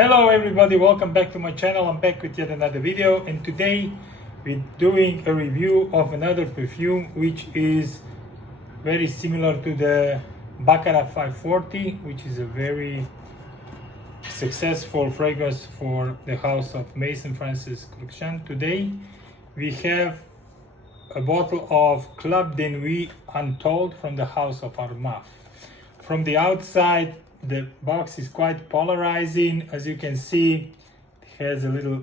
Hello everybody, welcome back to my channel. I'm back with yet another video, and today we're doing a review of another perfume which is very similar to the Baccarat 540, which is a very successful fragrance for the house of Maison Francis Kurkdjian. Today we have a bottle of Club de Nuit Untold from the house of Armaf. From the outside, the box is quite polarizing. As you can see, it has a little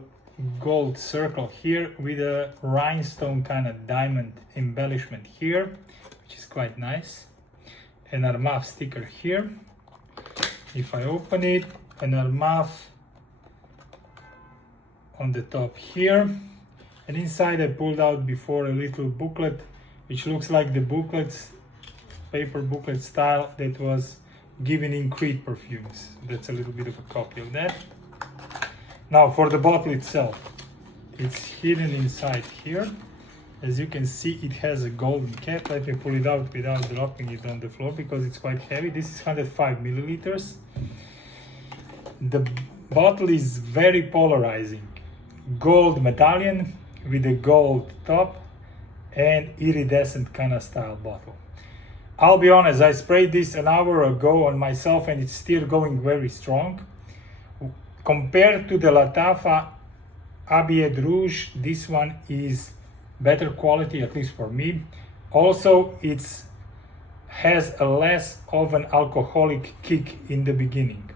gold circle here with a rhinestone kind of diamond embellishment here, which is quite nice. An Armaf sticker here. If I open it, an Armaf on the top here, and inside I pulled out before a little booklet which looks like the booklets, paper booklet style that was given in Crete perfumes. That's a little bit of a copy of that. Now for the bottle itself, it's hidden inside here. As you can see, it has a golden cap. Let me pull it out without dropping it on the floor because it's quite heavy. This is 105 milliliters. The bottle is very polarizing. Gold medallion with a gold top and iridescent kind of style bottle. I'll be honest, I sprayed this an hour ago on myself and it's still going very strong. Compared to the Lattafa Abied Rouge, this one is better quality, at least for me. Also, it has a less of an alcoholic kick in the beginning.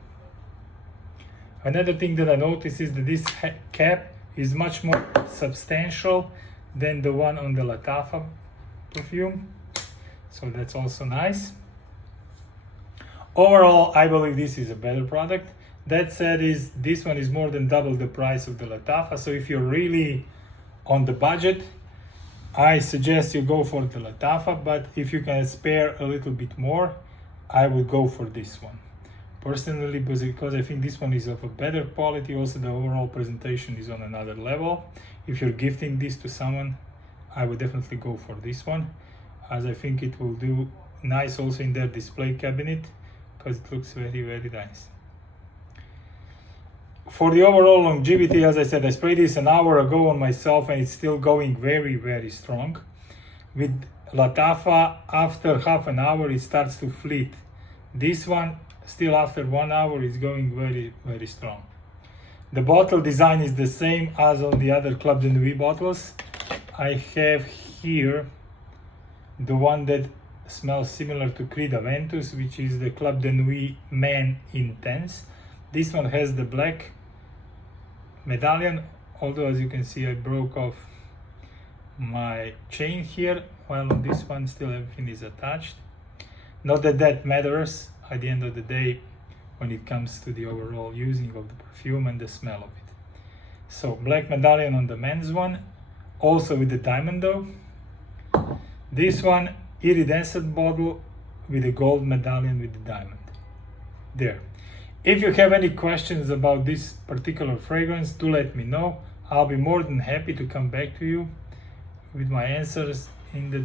Another thing that I noticed is that this cap is much more substantial than the one on the Lattafa perfume. So that's also nice. Overall, I believe this is a better product. That said, this one is more than double the price of the Lattafa. So if you're really on the budget, I suggest you go for the Lattafa. But if you can spare a little bit more, I would go for this one. Personally, because I think this one is of a better quality. Also, the overall presentation is on another level. If you're gifting this to someone, I would definitely go for this one, as I think it will do nice also in their display cabinet because it looks very, very nice. For the overall longevity, as I said, I sprayed this an hour ago on myself and it's still going very, very strong. With Lattafa, after half an hour, it starts to fleet. This one, still after 1 hour, is going very, very strong. The bottle design is the same as on the other Club de Nuit bottles. I have here the one that smells similar to Creed Aventus, which is the Club de Nuit Man Intense. This one has the black medallion, although as you can see I broke off my chain here, while on this one still everything is attached. Not that that matters at the end of the day when it comes to the overall using of the perfume and the smell of it. So black medallion on the men's one, also with the diamond though. This one, iridescent bottle with a gold medallion with the diamond. There. If you have any questions about this particular fragrance, do let me know. I'll be more than happy to come back to you with my answers in the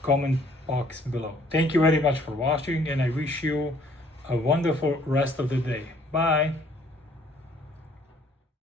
comment box below. Thank you very much for watching, and I wish you a wonderful rest of the day. Bye.